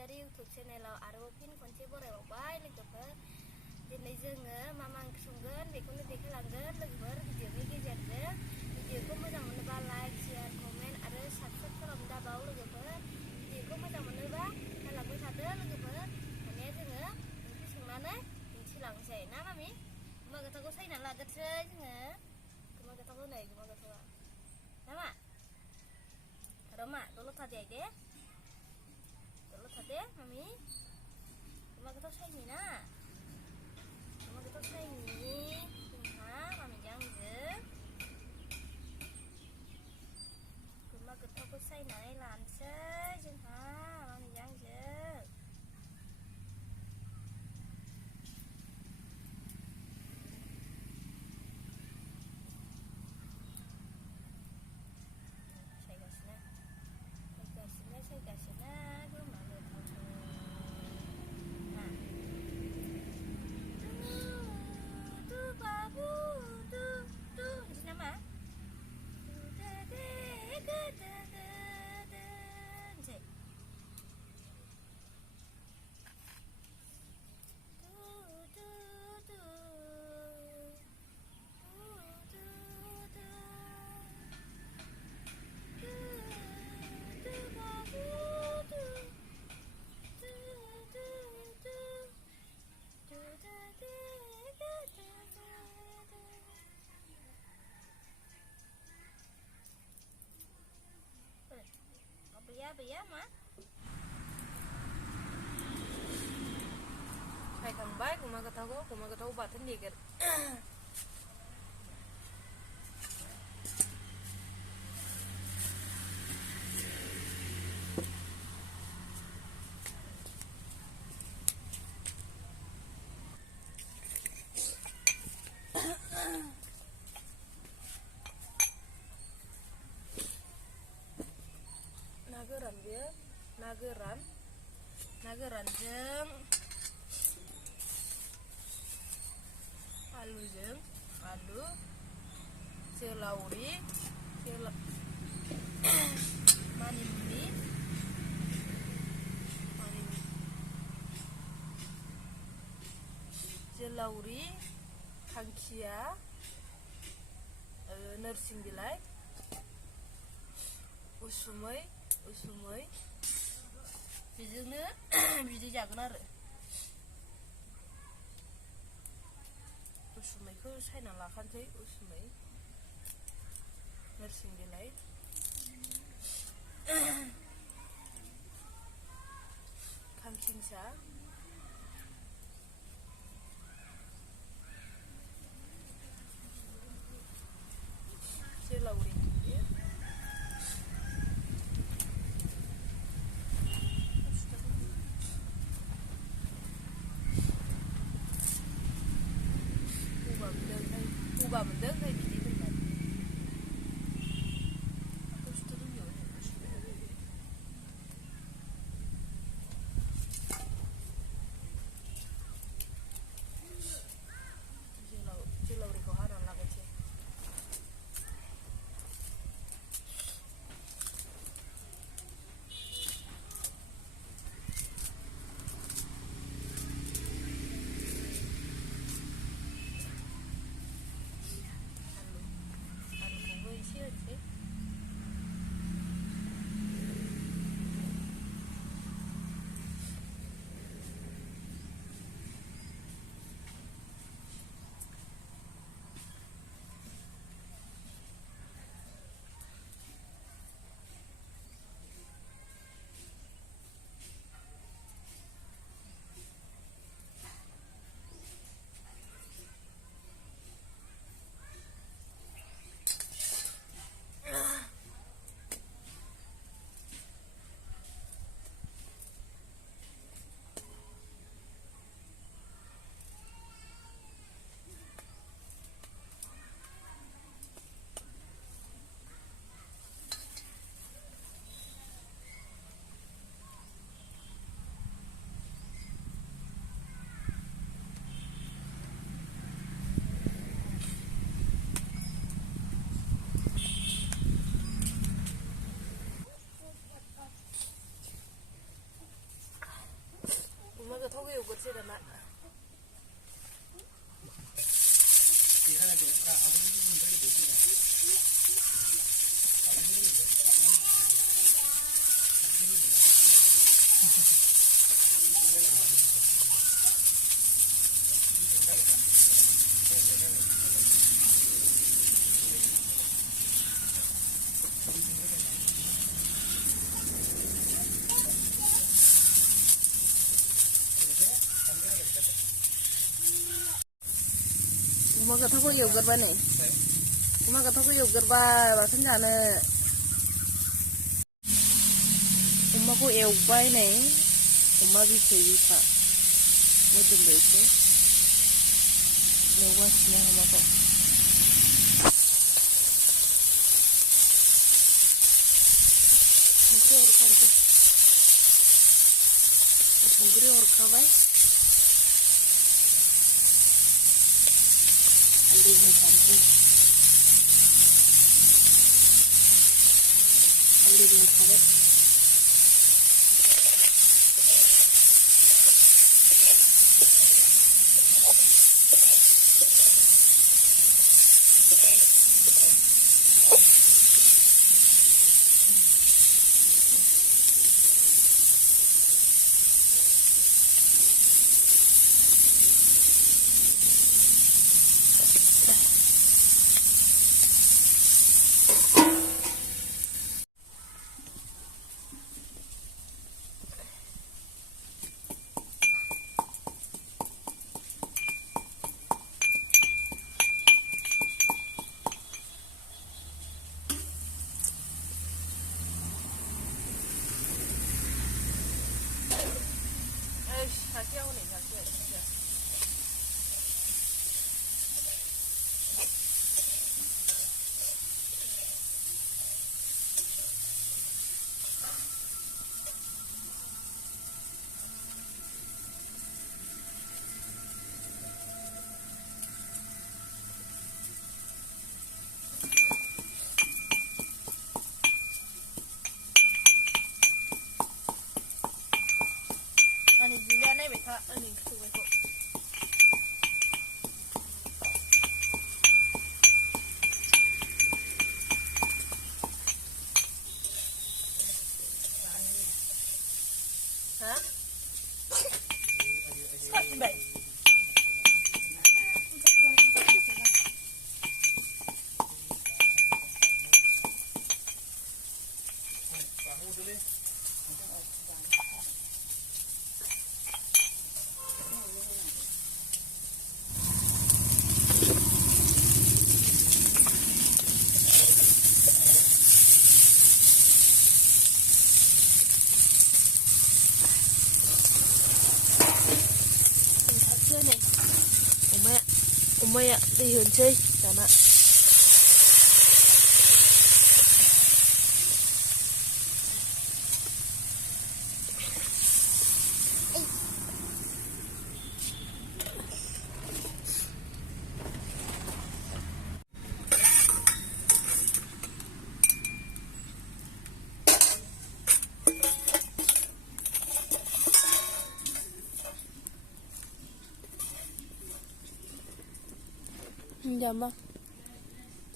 नार्जारि इउटुब चेनेलाव आरोबाव फिन खनसे बरायबावबाय लोगोफोर। दिनै जोङो मा ओंख्रि संगोन बेखौनो देखायलांगोन लोगोफोर भिडिअनि गेजेरजों। भिडिअखौ मोजां मोनोबा लाइक, शेयार, कमेन्ट आरो साबस्क्राइब खालामनो दाबाव लोगोफोर। भिडिअखौ मोजां मोनोबा नायलांबाय थादो लोगोफोर। माने जोङो ओंख्रि संनानै दिन्थिलांसै ना मामि? गुमा गोथावखौ सायना लाग्रोसै जोङो। गुमा गोथावखौ नै गुमा गोथावा ना मा? Roma, dulu tadi aja. Dulu tadi, mami. Cuma kita say ni na. Cuma kita say ni. Ha, mami jangan je. Cuma kita aku say nai lansai, ha, mami jangan je. Apa ya, Ma? Hai kang baik, kuma ketahu batin dikit. Nageran jeng alu selauri manimi selauri kangkia nursing bilai usumai बेजोंनो बिदै जागोन आरो उसुमैखौ सायना लाखानोसै उसुमै नोरसिं बिलाइ खांखिंसा जोलावरि Uba mendeng kayak gini kan. Terus ya. Jelau riko haran lah kecil. अमा गोथावखौ एवगोरबाय नै अमा गोथावखौ एवगोरबाय बाथोन जानो अमाखौ एवबाय नै अमा बिथै बिखा मोदोमबाय एसे एवगासिनो अमाखौ संख्रि हरखाबाय हालदै होखानोसै हालदैबो होखाबाय सासेयाव हनै सासे 아니 밀려내 베타 아니 그거고 hả sắp vậy 엄마야 내 현재 있잖아 잠깐만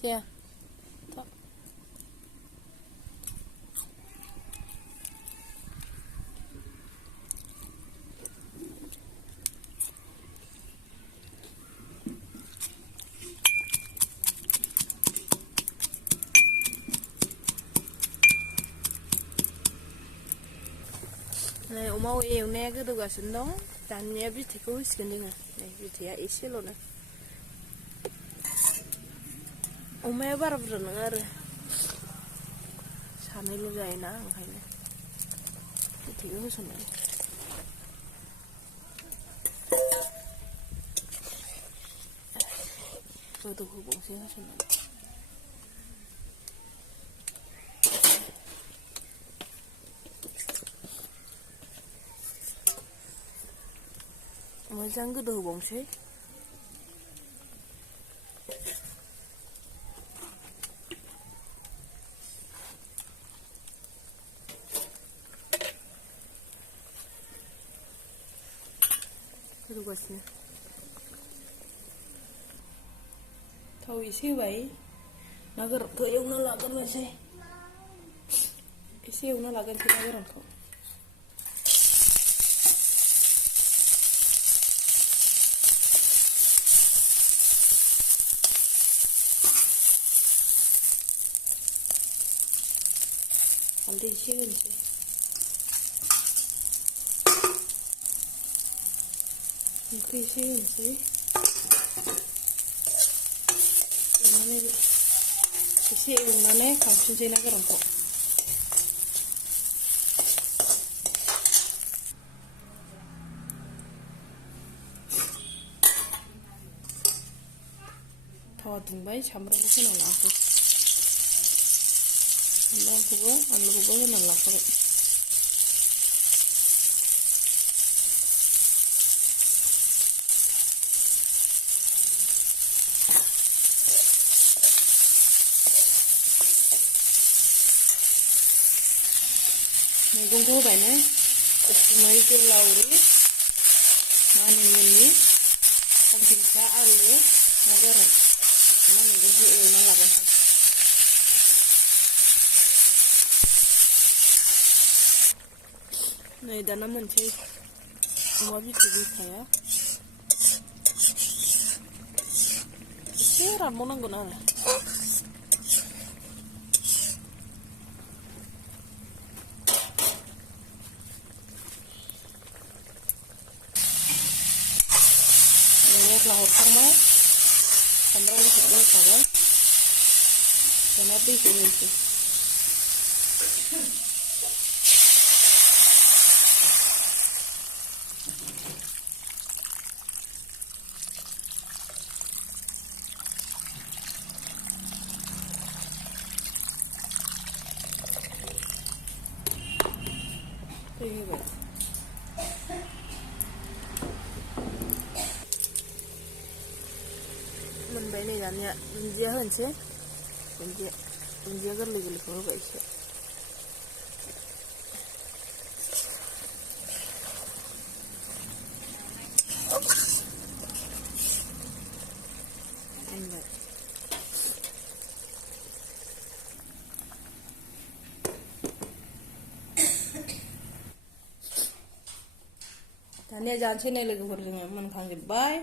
자 더. 네, 엄마가 에우네 그도 가신다. 단미야 비트가 호시겠네. 네, 비트야 이실로네. 엄마야 바라 부르는 거를 사내로 자이나 하네. 비트가 호셨네. 저도 그 봉쇄 하셨네. Mới cái đồ bóng xế cái đồ quạt này थाव एसे होबाय ना गोरानखौ एवना लाग्रोनोसै एसे एवना लागोनसै ना गोरानखौ हालदै एसे होनोसै संख्रि एसे होनोसै एसे एवनानै खांफिनसै ना गोरानखौ थावा दुंबाय सामब्रामखौ होना लानोसै सामब्रामखौबो आलुखौबो होना लाखाबाय मैगंखौ होबायनो उसुमै जोगोलावरि मानिमुनि खांखिलर आलु ना गोरान ना मैगंखौ एवना लागोनसै नै दाना मोनसै अमा बिथै बिखाया एसे रानबावनांगोन आरो मस्ला हरखांबाय सामब्राम गुफुरबो होखाबाय दाना दैखौ होनोसै दै होबाय मोनबाय नै दानिया दुन्दिया होनोसै दुन्दिया गोरलै गोरलैखौ होबाय एसे मोनबाय दानिया जानोसै नै लोगोफोर जोङो मोनखांजोब्बाय